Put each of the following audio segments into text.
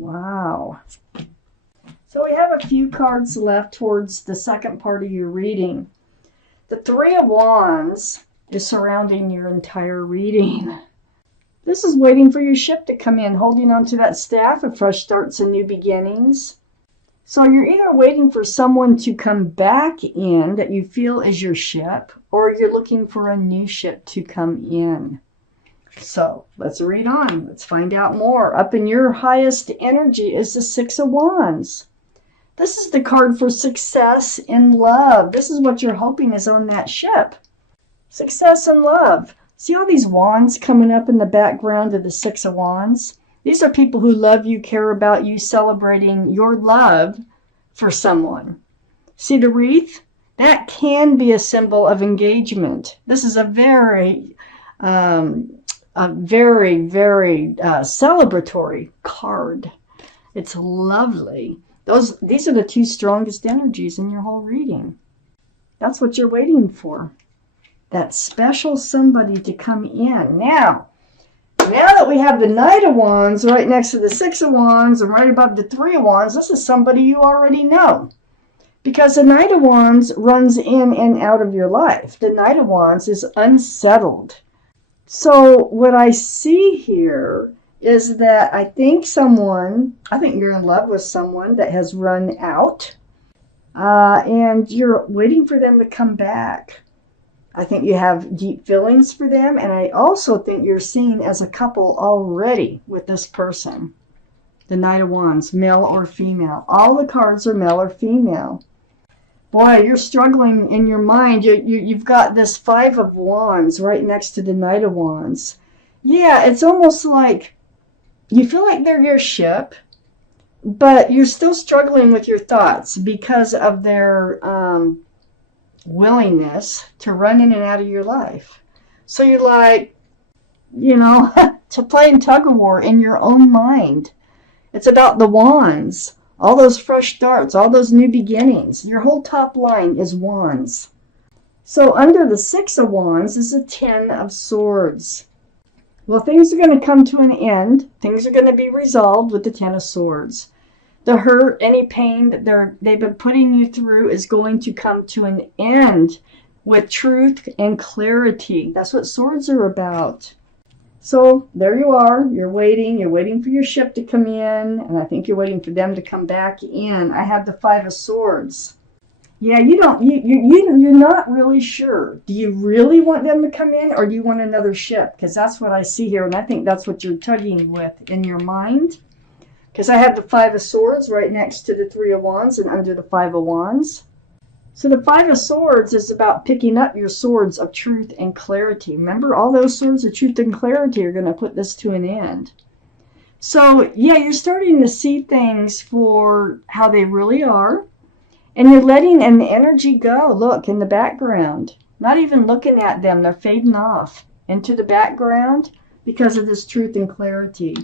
Wow. So we have a few cards left towards the second part of your reading. The Three of Wands is surrounding your entire reading. This is waiting for your ship to come in, holding on to that staff of fresh starts and new beginnings. So you're either waiting for someone to come back in that you feel is your ship, or you're looking for a new ship to come in. So let's read on. Let's find out more. Up in your highest energy is the Six of Wands. This is the card for success in love. This is what you're hoping is on that ship. Success in love. See all these wands coming up in the background of the Six of Wands? These are people who love you, care about you, celebrating your love for someone. See the wreath? That can be a symbol of engagement. This is a very celebratory card. It's lovely. These are the two strongest energies in your whole reading. That's what you're waiting for. That special somebody to come in. Now that we have the Knight of Wands right next to the Six of Wands and right above the Three of Wands, this is somebody you already know. Because the Knight of Wands runs in and out of your life. The Knight of Wands is unsettled. So what I see here is that I think you're in love with someone that has run out. And you're waiting for them to come back. I think you have deep feelings for them, and I also think you're seen as a couple already with this person. The Knight of Wands, male or female. All the cards are male or female. Boy, you're struggling in your mind. You've got this Five of Wands right next to the Knight of Wands. Yeah, it's almost like you feel like they're your ship, but you're still struggling with your thoughts because of their willingness to run in and out of your life. So you're like, to playing tug of war in your own mind. It's about the wands, all those fresh starts, all those new beginnings. Your whole top line is wands. So under the Six of Wands is the Ten of Swords. Well, things are going to come to an end. Things are going to be resolved with the Ten of Swords. The hurt, any pain that they've been putting you through is going to come to an end with truth and clarity. That's what swords are about. So there you are. You're waiting for your ship to come in, and I think you're waiting for them to come back in. I have the Five of Swords. Yeah, you're not really sure. Do you really want them to come in, or do you want another ship? Because that's what I see here, and I think that's what you're tugging with in your mind. Because I have the Five of Swords right next to the Three of Wands and under the Five of Wands. So the Five of Swords is about picking up your swords of truth and clarity. Remember, all those swords of truth and clarity are going to put this to an end. So, yeah, you're starting to see things for how they really are. And you're letting an energy go. Look, in the background. Not even looking at them. They're fading off into the background because of this truth and clarity.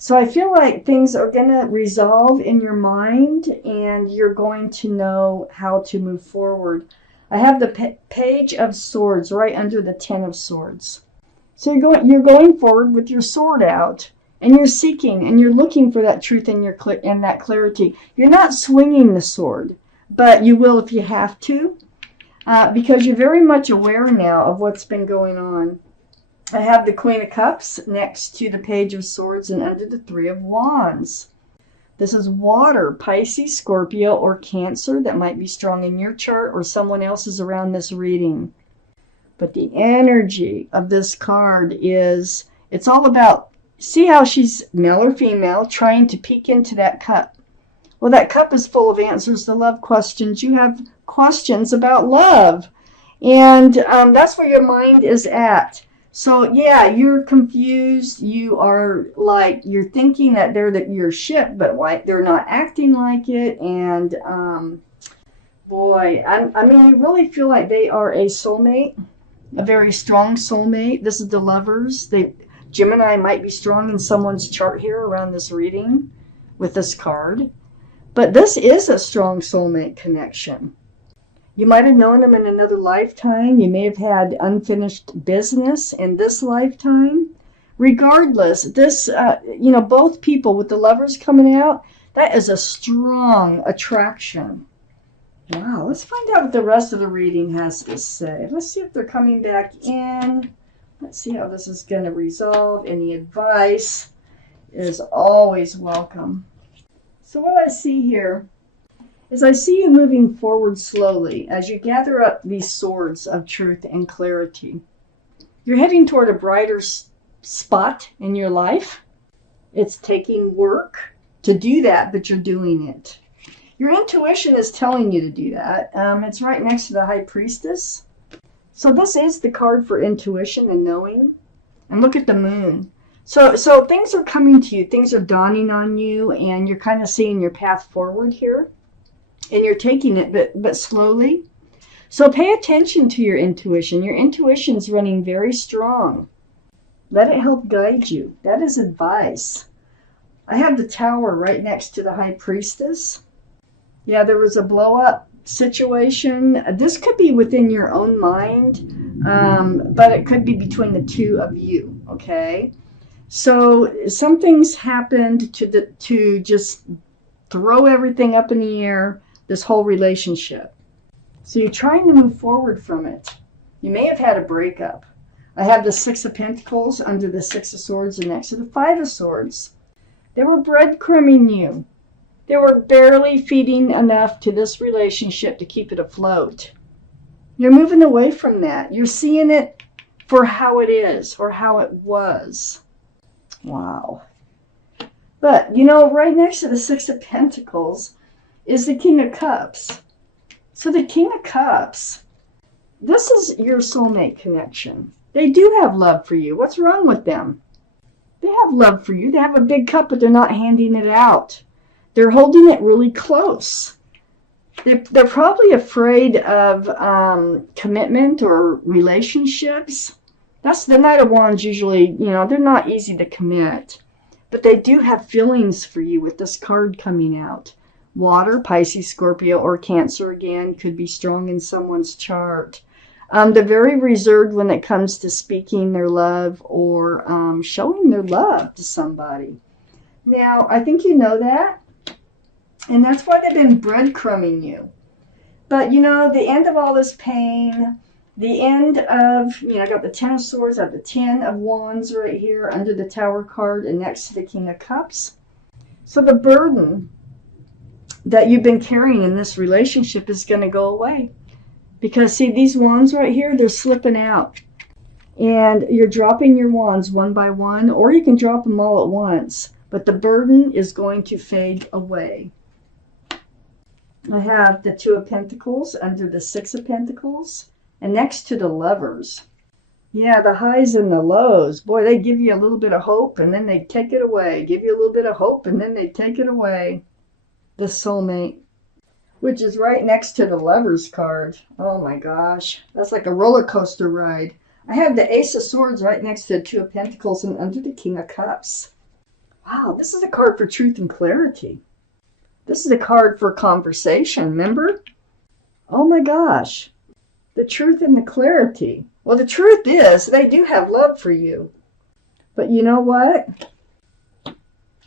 So I feel like things are going to resolve in your mind, and you're going to know how to move forward. I have the Page of Swords right under the Ten of Swords. So you're going forward with your sword out, and you're seeking, and you're looking for that truth and that clarity. You're not swinging the sword, but you will if you have to, because you're very much aware now of what's been going on. I have the Queen of Cups next to the Page of Swords and under the Three of Wands. This is water, Pisces, Scorpio, or Cancer. That might be strong in your chart or someone else's around this reading. But the energy of this card is, it's all about, see how she's male or female, trying to peek into that cup. Well, that cup is full of answers to love questions. You have questions about love. And that's where your mind is at. So, yeah, you're confused. You are like, you're thinking that they're your ship, but they're not acting like it. And, boy, I mean, I really feel like they are a soulmate, a very strong soulmate. This is the Lovers. Gemini might be strong in someone's chart here around this reading with this card. But this is a strong soulmate connection. You might have known them in another lifetime. You may have had unfinished business in this lifetime. Regardless, this, both people with the Lovers coming out, that is a strong attraction. Wow, let's find out what the rest of the reading has to say. Let's see if they're coming back in. Let's see how this is going to resolve. Any advice is always welcome. So what I see here is I see you moving forward slowly as you gather up these swords of truth and clarity. You're heading toward a brighter spot in your life. It's taking work to do that, but you're doing it. Your intuition is telling you to do that. It's right next to the High Priestess. So this is the card for intuition and knowing. And look at the moon. So things are coming to you. Things are dawning on you, and you're kind of seeing your path forward here. And you're taking it, but slowly. So pay attention to your intuition. Your intuition's running very strong. Let it help guide you. That is advice. I have the Tower right next to the High Priestess. Yeah, there was a blow-up situation. This could be within your own mind, but it could be between the two of you, okay? So something's happened to just throw everything up in the air, this whole relationship. So you're trying to move forward from it. You may have had a breakup. I have the Six of Pentacles under the Six of Swords and next to the Five of Swords. They were breadcrumbing you. They were barely feeding enough to this relationship to keep it afloat. You're moving away from that. You're seeing it for how it is or how it was. Wow. But, right next to the Six of Pentacles is the King of Cups. So the King of Cups, this is your soulmate connection. They do have love for you. What's wrong with them? They have love for you. They have a big cup, but they're not handing it out. They're holding it really close. They're probably afraid of commitment or relationships. That's the Knight of Wands usually, they're not easy to commit. But they do have feelings for you with this card coming out. Water, Pisces, Scorpio, or Cancer again could be strong in someone's chart. They're very reserved when it comes to speaking their love or showing their love to somebody. Now, I think you know that. And that's why they've been breadcrumbing you. But, the end of all this pain, the end of, I got the Ten of Swords, I have the Ten of Wands right here under the Tower card and next to the King of Cups. So the burden that you've been carrying in this relationship is going to go away. Because, see, these wands right here, they're slipping out. And you're dropping your wands one by one, or you can drop them all at once. But the burden is going to fade away. I have the Two of Pentacles under the Six of Pentacles. And next to the Lovers. Yeah, the highs and the lows. Boy, they give you a little bit of hope, and then they take it away. Give you a little bit of hope, and then they take it away. The Soulmate, which is right next to the Lovers card. Oh my gosh, that's like a roller coaster ride. I have the Ace of Swords right next to the Two of Pentacles and under the King of Cups. Wow, this is a card for truth and clarity. This is a card for conversation, remember? Oh my gosh, the truth and the clarity. Well, the truth is they do have love for you. But you know what?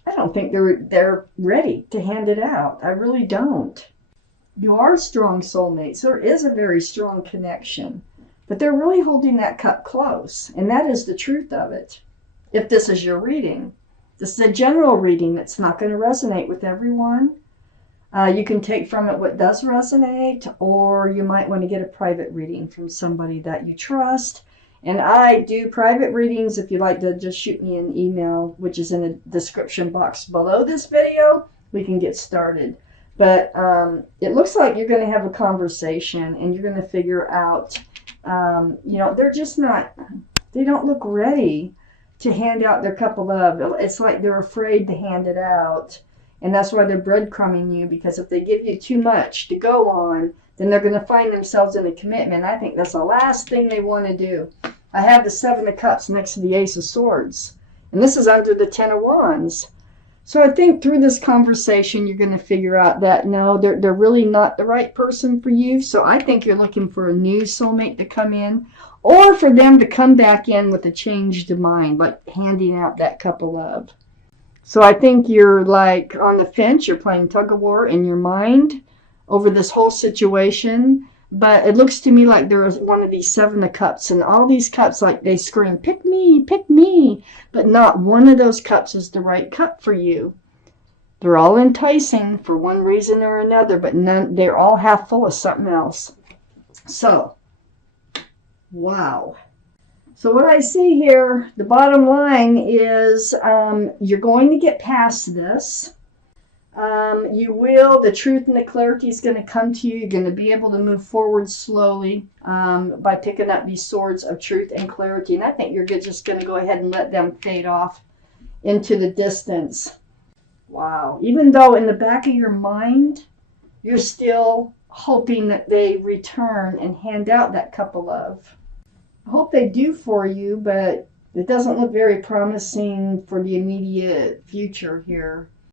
I don't think they're ready to hand it out. I really don't. You are strong soulmates. There is a very strong connection. But they're really holding that cup close. And that is the truth of it. If this is your reading. This is a general reading that's not going to resonate with everyone. You can take from it what does resonate. Or you might want to get a private reading from somebody that you trust. And I do private readings. If you'd like to just shoot me an email, which is in the description box below this video, we can get started. But it looks like you're going to have a conversation and you're going to figure out, they're just not, they don't look ready to hand out their cup of love. It's like they're afraid to hand it out. And that's why they're breadcrumbing you, because if they give you too much to go on, then they're going to find themselves in a commitment. I think that's the last thing they want to do. I have the Seven of Cups next to the Ace of Swords. And this is under the Ten of Wands. So I think through this conversation, you're going to figure out that no, they're really not the right person for you. So I think you're looking for a new soulmate to come in, or for them to come back in with a changed mind, like handing out that cup of love. So I think you're like on the fence, you're playing tug of war in your mind over this whole situation. But it looks to me like there is one of these seven of cups, and all these cups, like they scream, pick me, pick me. But not one of those cups is the right cup for you. They're all enticing for one reason or another, but none, they're all half full of something else. So, wow. So what I see here, the bottom line is you're going to get past this. You will, the truth and the clarity is going to come to you. You're going to be able to move forward slowly by picking up these swords of truth and clarity. And I think you're just going to go ahead and let them fade off into the distance. Wow. Even though in the back of your mind, you're still hoping that they return and hand out that cup of love. I hope they do for you, but it doesn't look very promising for the immediate future here.